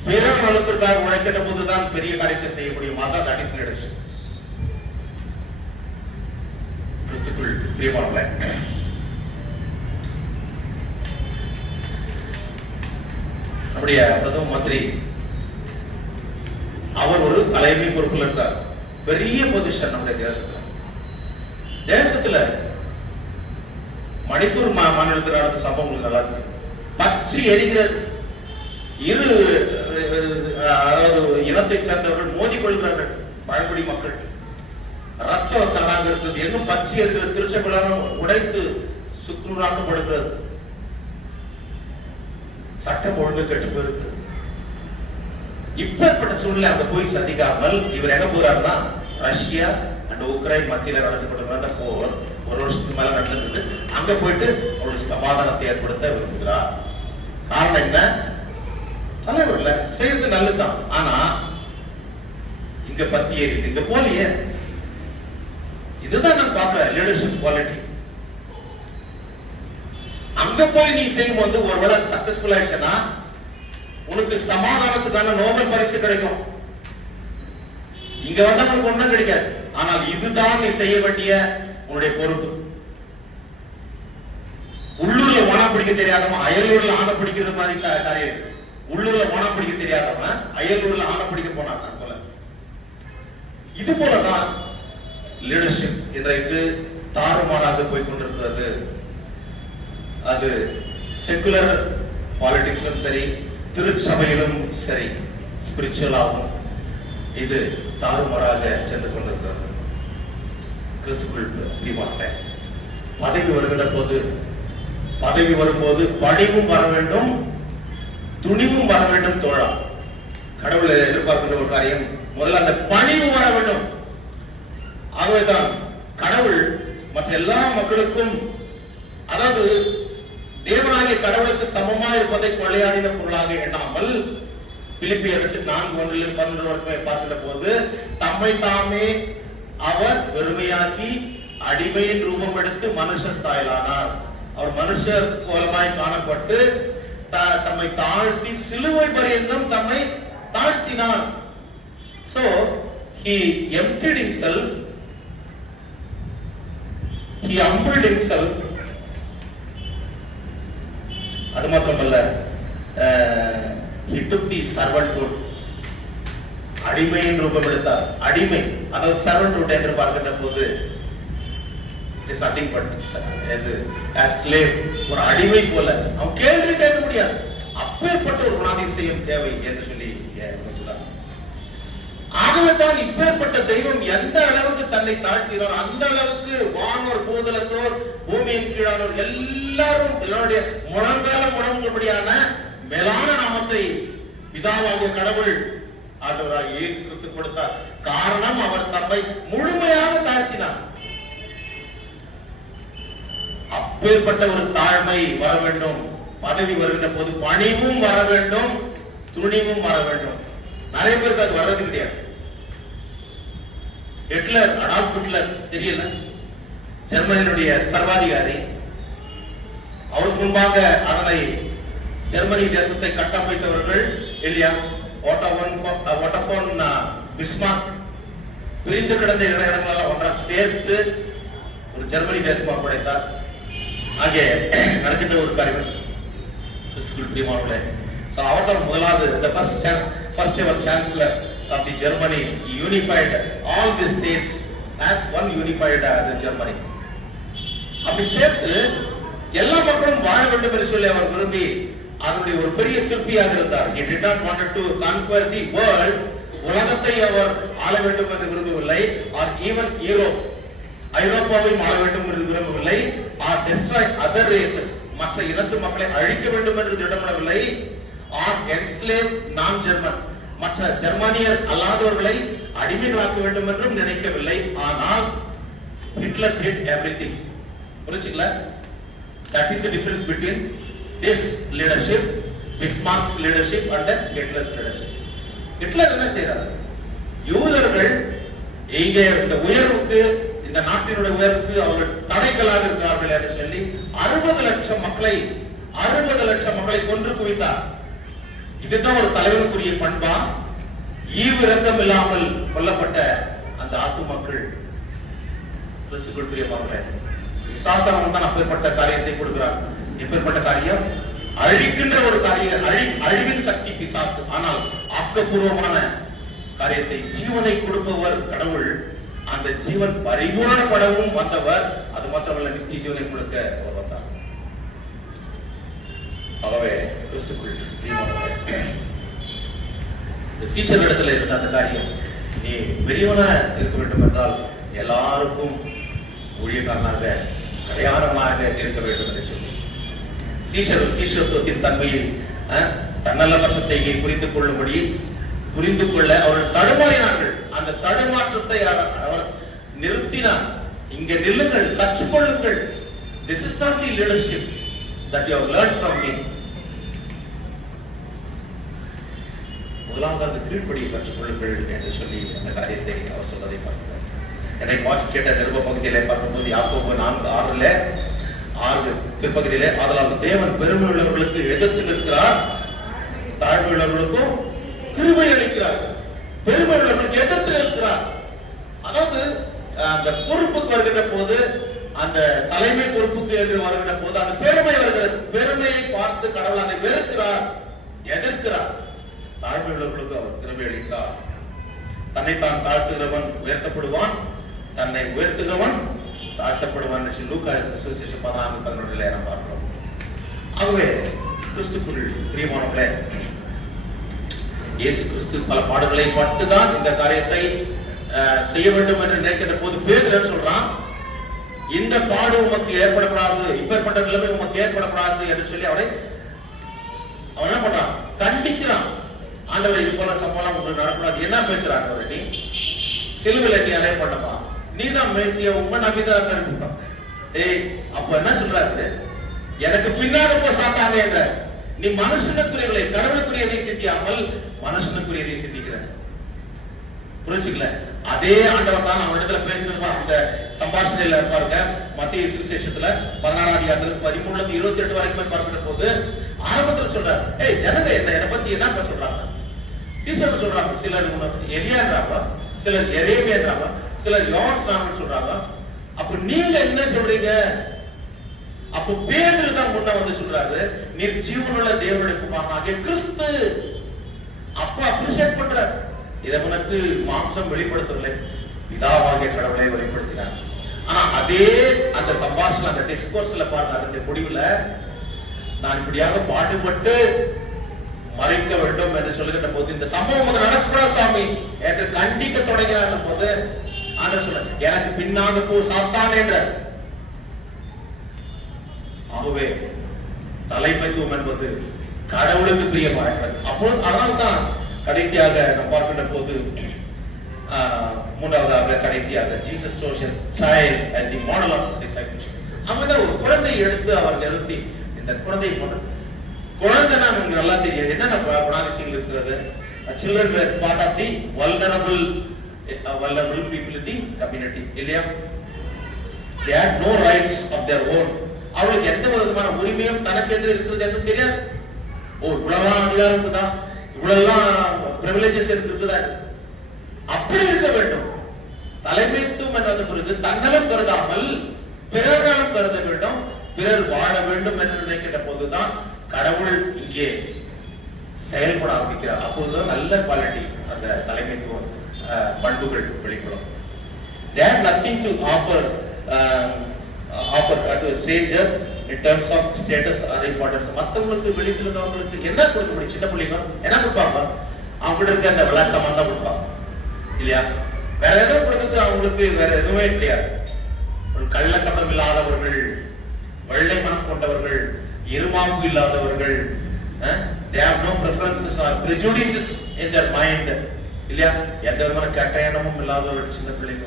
பிறர் நலத்திற்காக உழைக்கின்ற போதுதான் பெரிய காரியத்தை செய்ய முடியும். அதான் தட் இஸ் லீடர்ஷிப். கிறிஸ்துக்குள் பிரியமானவர்களே, நம்முடைய பிரதம மந்திரி அவர் ஒரு தலைமை பொறுப்பில் இருக்கார். பெரிய பொசிஷன் நம்முடைய தேசத்துல மணிப்பூர் மாநிலத்தில் நடந்த சம்பவங்கள் நல்லா பற்றி எரிகிறது. இரு அதாவது இனத்தை சேர்ந்தவர்கள் மோதி கொள்கிறார்கள். பழங்குடி மக்கள் ரத்த கலனாக இருக்கிறது. இன்னும் பற்றி இருக்கிற திருச்சபைகளும் உடைத்து சுக்குநூறாக்கப்படுகிறது. சட்டம் ஒழுங்கு கெட்டு போயிருக்கு. இப்பேற்பட்ட சூழ்நிலை அங்க போய் சந்திக்காமல் இவர் எங்க போறாருன்னா, ரஷ்யா அண்ட் உக்ரைன் மத்தியில நடந்து கொண்டிருக்கிற போர் ஒரு வருஷத்துக்கு மேல நடந்திருக்கு. அங்க போயிட்டு அவருடைய சமாதானத்தை ஏற்படுத்த விரும்புகிறார். காரணம் என்ன? தலைவர்ல செய்யறது நல்லதுதான், ஆனா இங்க பத்தி ஏறிது, இங்க போலியே. இதுதான் நான் பார்க்கிறேன் லீடர்ஷிப் குவாலிட்டி. அங்க போய் நீ செய்யும் போது ஒருவேளை சக்சஸ்ஃபுல் ஆயிடுச்சுன்னா உனக்கு சமாதானத்துக்கான நோபல் பரிசு கிடைக்கும். இங்க வந்தா உனக்கு ஒன்றும் கிடைக்காது. ஆனால் இதுதான் நீ செய்ய வேண்டிய உன்னுடைய பொறுப்பு. உள்ளூர்ல ஓனா பிடிக்க தெரியாதவன் அயலூர்ல ஆணை பிடிக்கிறது மாதிரி காரியம். உள்ளூர்ல ஓனா பிடிக்க தெரியாதவன் அயலூர்ல ஆணை பிடிக்க போனான் போல. இது போலதான் லீடர்ஷிப் இன்றைக்கு தாறுமாறாக போய் கொண்டிருக்கிறது. அது செகுலர் பாலிடிக்ஸ்லும் சரி, திருச்சபையிலும் சரி, ஸ்பிரிச்சுவலாகவும் இது தாறுமாறாக சென்று கொண்டிருக்கிறது. கிறிஸ்துக்குள் பிரியமானவர்களே, பதவி வரும்போது பணிவும் வர வேண்டும், துணிவும் வர வேண்டும். தோழா, கடவுளை எதிர்பார்க்கின்ற ஒரு காரியம் முதல்ல அந்த பணிவு வர வேண்டும். ஆகவேதான் கடவுள் மற்ற எல்லா மக்களுக்கும், அதாவது தேவனாகிய கடவுளுக்கு சமமா இருப்பதை கொள்ளையாடின பொருளாக எண்ணாமல், பிலிப்பியர் 4:1-12 பார்க்கின்ற போது தம்மை தாமே அவர் வெறுமையாக்கி அடிமையின் ரூபம் எடுத்து மனுஷர் சாயலானார். அவர் மனுஷர் கோலமாய் காணப்பட்டு தம்மை தாழ்த்தி சிலுவை பரியந்தம் தம்மை தாழ்த்தினார். So he emptied himself, he humbled himself. அது மாத்திரமல்ல, he took the servanthood, அடிமையின் ரூபம் எடுத்தார். அடிமை, அதாவது servanthood என்று பார்க்கின்ற போது it is nothing but as slave, ஒரு அடிமை போல. அவன் கேள்வி கேட்க முடியாது, அப்பேற்பட்ட ஒரு குணாதிசயம் தேவை என்று சொல்லி ஆகவே தான் இப்பேற்பட்ட தெய்வம் எந்த அளவுக்கு தன்னை தாழ்த்தினார் அந்த அளவுக்கு வானோர் பூதலத்தோர் பூமியின் கீழானோர் எல்லாரும் எல்லாருடைய முழங்கால முழங்கும்படியான மேலான நாமத்தை பிதாவாகிய கடவுள் ஆண்டவராக இயேசு கிறிஸ்து கொடுத்தார். காரணம் அவர் தம்மை முழுமையாக தாழ்த்தினார். அப்பேற்பட்ட ஒரு தாழ்மை வர வேண்டும். பதவி வருகின்ற போது பணிவும் வர வேண்டும், துணிவும் வர வேண்டும். நிறைய பேருக்கு அது வர்றது கிடையாது. ஹிட்லர், அடால்ஃப் ஹிட்லர் தெரியல, ஜெர்மனியுடைய சர்வாதிகாரி. அவருக்கு முன்பாக அதனை ஜெர்மனி தேசத்தை கட்டமைத்தவர்கள் இல்லையா, ஓட்டோஃபோன் பிஸ்மார்க் பிரிந்து கிடந்த இடங்களெல்லாம் ஒன்றா சேர்த்து ஒரு ஜெர்மனி தேசமாக படைத்தார். ஆகிய நடக்கின்ற ஒரு காரியம் பிரியமானவர்களே. அவர்தான் முதலாவது the first ever chancellor of the Germany. He unified all the states as one unified the Germany. அப்படி சேர்த்து எல்லா மக்களும் வாழ வேண்டும் என்று சொல்லி அவர் விரும்பி அதனுடைய ஒரு பெரிய சிற்பியாக இருந்தார். He did not wanted to conquer the world. உலகத்தை அவர் ஆள வேண்டும் என்று விரும்பவில்லை. or even Europe, ஐரோப்பாவையும் ஆள வேண்டும் என்று விரும்பவில்லை. or destroy other races, மற்ற இனத்து மக்களை அழிக்க வேண்டும் என்று திட்டமிடவில்லை. or enslave non-German, மற்ற ஜெர்மானியர் அல்லாதவர்களை அடிமைகளாக்க வேண்டும் என்றும் நினைக்கவில்லை. ஆனால் ஹிட்லர் did everything. புரிஞ்சுங்களா? That is the difference between this leadership, Bismarck's leadership and Hitler's leadership. Hitler என்ன செய்தார்? யூதர்கள் இங்கே இந்த உயர்வுக்கு, இந்த நாட்டினுடைய உயர்வுக்கு அவர்கள் தடைகளாக இருக்கிறார்கள் என்று சொல்லி 60 லட்சம் மக்களை கொன்று குவித்தார். இதுதான் ஒரு தலைவனுக்குரிய பண்பா? ஈவு இரக்கம் இல்லாமல் கொல்லப்பட்ட அந்த ஆத்து மக்கள் கிறிஸ்துவுக்குள் பிரியமானவர்களே, விசுவாசம் தான் அப்பேற்பட்ட காரியத்தை கொடுக்கிறார். எப்பேற்பட்ட காரியம்? அழிக்கின்ற ஒரு காரியம், அழிவின் சக்தி பிசாசு. ஆனால் ஆக்கப்பூர்வமான காரியத்தை, ஜீவனை கொடுப்பவர் கடவுள். அந்த ஜீவன் பரிபூரணப்படவும் வந்தவர். அது மாத்திரமல்ல, நித்திய ஜீவனை கொடுக்க அவர் வந்தார். ஆகவே கிறிஸ்துவுக்குள் பிரியமானவர்களே, சீஷர்களிடத்தில் இருந்த அந்த காரியம், நீ பெரியவனா இருக்க வேண்டும் என்றால் எல்லாருக்கும் ஊழியக்காரனாக அடையாளமாக இருக்க வேண்டும் என்று சொல்லி சீஷத்துவத்தின் தன்மையை, தன்னலமற்ற செய்கையை புரிந்து கொள்ள அவர்கள் தடுமாறினார்கள். அந்த தடுமாற்றத்தை அவர் நிறுத்தினார். இங்க நில்லுங்கள், கற்றுக்கொள்ளுங்கள். This is not the leadership that you have learned from me. முதலாவது கீழ்ப்படியை கற்றுக்கொள்ளுங்கள் என்று சொல்லி அந்த காரியத்தை அவர் சொன்னதை பார்க்கிறோம். என்னை வாசி கேட்ட நிருப பகுதியிலே பார்க்கும்போது யாக்கோபு 4:6 பிற்பகுதியிலே, ஆதலால் தேவன் பெருமை உள்ளவர்களுக்கு எதிர்த்து நிற்கிறார், தாழ்மை உள்ளவர்களுக்கும் கிருபை அளிக்கிறார். பெருமை உள்ளவர்களுக்கு எதிர்த்து நிற்கிறார். அதாவது அந்த பொறுப்புக்கு வருகின்ற போது, அந்த தலைமை பொறுப்புக்கு என்று வருகின்ற போது அந்த பெருமை வருகிறது. பெருமையை பார்த்து கடவுள் அதை வெறுக்கிறார், எதிர்க்கிறார். தாழ்மை உள்ளவர்களுக்கு அவர் கிருபை அளிக்கிறார். தன்னைத்தான் தாழ்த்துகிறவன் உயர்த்தப்படுவான், தன்னை உயர்த்துகிறவன் தாழ்த்தப்படுவான் என்று லூக்கா சுவிசேஷம் 14:11 நாம் பார்க்கிறோம். ஆகவே கிறிஸ்துவுக்குள் பிரியமானவர்களே, இயேசு கிறிஸ்து பல பாடுகளை பட்டுதான் இந்த காரியத்தை செய்ய வேண்டும் என்று நினைக்கின்ற போது பேதுரு சொல்றான், இந்த பாடு உமக்கு ஏற்படக்கூடாது, இப்பேற்பட்ட நிலைமை உமக்கு ஏற்படக்கூடாது என்று சொல்லி அவன் என்ன பண்றான்? கண்டிக்கிறான். ஆண்டவர், இது போல சம்பவம் உங்களுக்கு நடக்கூடாது. என்ன பேசுறான்? நீ சிலுவையில நீ அறைய பண்ணப்பா, நீதான் மேசியா, உண்மை நம்பிதான் இருக்கணும். அப்ப என்ன சொல்றாரு? எனக்கு பின்னால போ சாத்தானே என்ற, நீ மனுஷனுக்குரியவளை கடவுளுக்குரியதை சிந்தியாமல் மனுஷனுக்குரியதை சிந்திக்கிற. புரிஞ்சுக்கல? அதே ஆண்டவர் தான் அவனிடத்துல பேசுகிறப்பா. அந்த சம்பாஷணையில பாருங்க, மத்தேயு சுவிசேஷத்துல 16 13-28 வரைக்கும் பார்க்கிற போது ஆரம்பத்துல சொல்றாரு, ஜனங்க என்னை பத்தி என்ன சொல்றாங்க? சீசர் சொல்றாங்க, சிலர் எலியான்றாங்க, சிலர் எரேமியான்றாங்க, சிலர் யோவான் சொல்றாங்க. அப்ப நீங்க என்ன சொல்றீங்க? அப்ப பேதுரு தான் முன்ன வந்து சொல்றாரு, நீர் ஜீவனுள்ள தேவனுடைய குமாரனாகிய கிறிஸ்து. அப்ப அப்ரிஷியேட் பண்ற, இதை உனக்கு மாம்சம் வெளிப்படுத்தவில்லை, பிதாவாகிய கடவுளை வெளிப்படுத்தினார். ஆனா அதே அந்த சம்பாஷணை, அந்த டிஸ்கோர்ஸ்ல பாருங்க, அதனுடைய முடிவுல, நான் இப்படியாக பாடுபட்டு மறைக்க வேண்டும் என்று சொல்லுகின்ற போது இந்த சம்பவம் நடக்கக்கூடாது சுவாமி என்று கண்டிக்க தொடங்கினார் போது ஆண்டவர் சொல்ல, எனக்கு பின்னாக போ சாத்தான் என்ற. ஆகவே தலைமைத்துவம் என்பது கடவுளுக்கு பிரியமானது. அப்போது அதனால்தான் கடைசியாக நாம் பார்க்கின்ற போது மூன்றாவதாக கடைசியாக Jesus chose a child as the model of discipleship. அவங்கதான் ஒரு குழந்தை எடுத்து அவர் நிறுத்தி இந்த குழந்தை குழந்தைனா நமக்கு நல்லா தெரியாது என்னென்ன குணாதிசயங்கள் இருக்கிறது. children were part of the vulnerable people in the community இல்லையா. they had no rights of their own. அவளுக்கு எந்த விதமான உரிமையும் தனக்கென்று இருக்கிறது என்று தெரியாது. இவ்வளவு அதிகாரம் இருக்குதா, இவ்வளவு பிரிவிலேஜஸ் இருக்குதா, அப்படி இருக்க வேண்டும். தலைமைத்துவம் என்ற பிறகு தன்னலம் கருதாமல் பிறர் நலம் கருத வேண்டும், பிறர் வாழ வேண்டும் என்று நினைக்கின்ற போதுதான் கடவுள் இங்கே செயல்பட ஆரம்பிக்கிறார். அப்போதுதான் நல்ல குவாலிட்டி அந்த தலைமைத்துவ பண்புகள் வெளிப்படும். they have nothing to offer to a stranger in terms of status or importance. மத்தவங்களுக்கு வெளியிலிருந்தவங்களுக்கு என்ன கொடுக்க முடியும்? சின்ன பிள்ளைங்க என்ன கொடுப்பாங்க? அவங்க கிட்ட இருக்க அந்த விளையாட்டு சாமான் தான் கொடுப்பாங்க இல்லையா. வேற எதுவும் கொடுக்கிறது அவங்களுக்கு வேற எதுவுமே கிடையாது. கள்ளக்கபடம் இல்லாதவர்கள், வெள்ளை மனம் கொண்டவர்கள், இருமாப்பு இல்லாதவர்கள், they have no preferences or prejudices in their mind இல்லையா. எந்த விதமான கெட்ட எண்ணமும் இல்லாதவர்கள் சின்ன பிள்ளைங்க.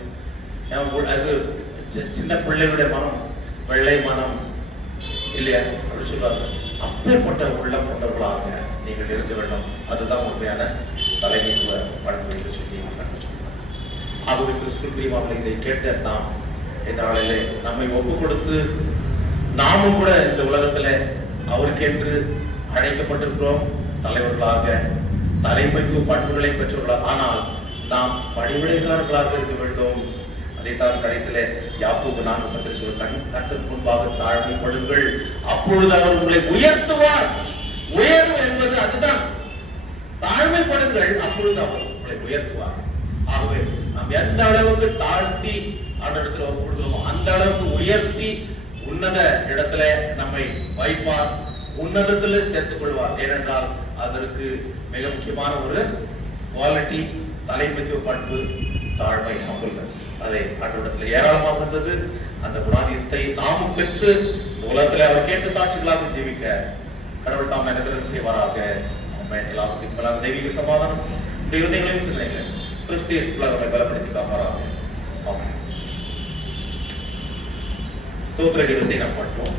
அது சின்ன பிள்ளைகளுடைய மனம் வெள்ளை மனம் இல்லையா அப்படி சொல்லுவாங்க. அப்பேற்பட்ட உள்ளம் கொண்டவர்களாக நீங்கள் இருக்க வேண்டும். அதுதான் உண்மையான தலைமைத்துவ பண்பு என்று சொல்லி ஆகவே கிறிஸ்துவின் பிரியமானவர்களே, இதை கேட்ட நாம் இந்த நாளிலே நம்மை ஒப்பு கொடுத்து நாமும் கூட இந்த உலகத்துல அவருக்கென்று அழைக்கப்பட்டிருக்கிறோம். தலைவர்களாக தலைமைத்துவ பண்புகளை பெற்றவர்களாக, ஆனால் நாம் பணிவிடைக்காரர்களாக இருக்க வேண்டும். அதைத்தான் கடைசியில யாக்கோபு 4:10 சொல்ல, கர்த்தருக்கு முன்பாக தாழ்மைப்படுங்கள், அப்பொழுது அவர் உங்களை உயர்த்துவார். உயர்வு என்பது அதுதான். தாழ்மைப்படுங்கள், அப்பொழுது அவர் உங்களை உயர்த்துவார். ஆகவே நாம் எந்த அளவுக்கு தாழ்த்தி ஆண்டவரிடத்தில் ஒப்பு கொடுக்கிறோமோ அந்த அளவுக்கு உயர்த்தி உன்னத இடத்துல நம்மை வைப்பார், உன்னதத்தில் சேர்த்துக் கொள்வார். ஏனென்றால் அதற்கு மிக முக்கியமான ஒரு குவாலிட்டி தலைமைத்துவ பண்பு தாழ்மை, ஹம்பிள்னஸ். அதை ஆண்டவரிடத்தில் ஏராளமாக இருந்தது. அந்த குணாதிசயத்தை நாமும் பெற்று உலகத்தில் அவர் கேட்டு சாட்சிகளாக ஜீவிக்க கடவுள் தாம் எனக்கு செய்வாராக. எல்லாருக்கும் தெய்வீக சமாதானம் இருதயங்களையும் சிந்தனைகளை கிறிஸ்து இயேசுக்குள்ளாக நம்மை பலப்படுத்தி காப்பாராக. ஆமென். ஸ்தோத்திர கீதத்தை நாம் பாடுவோம்.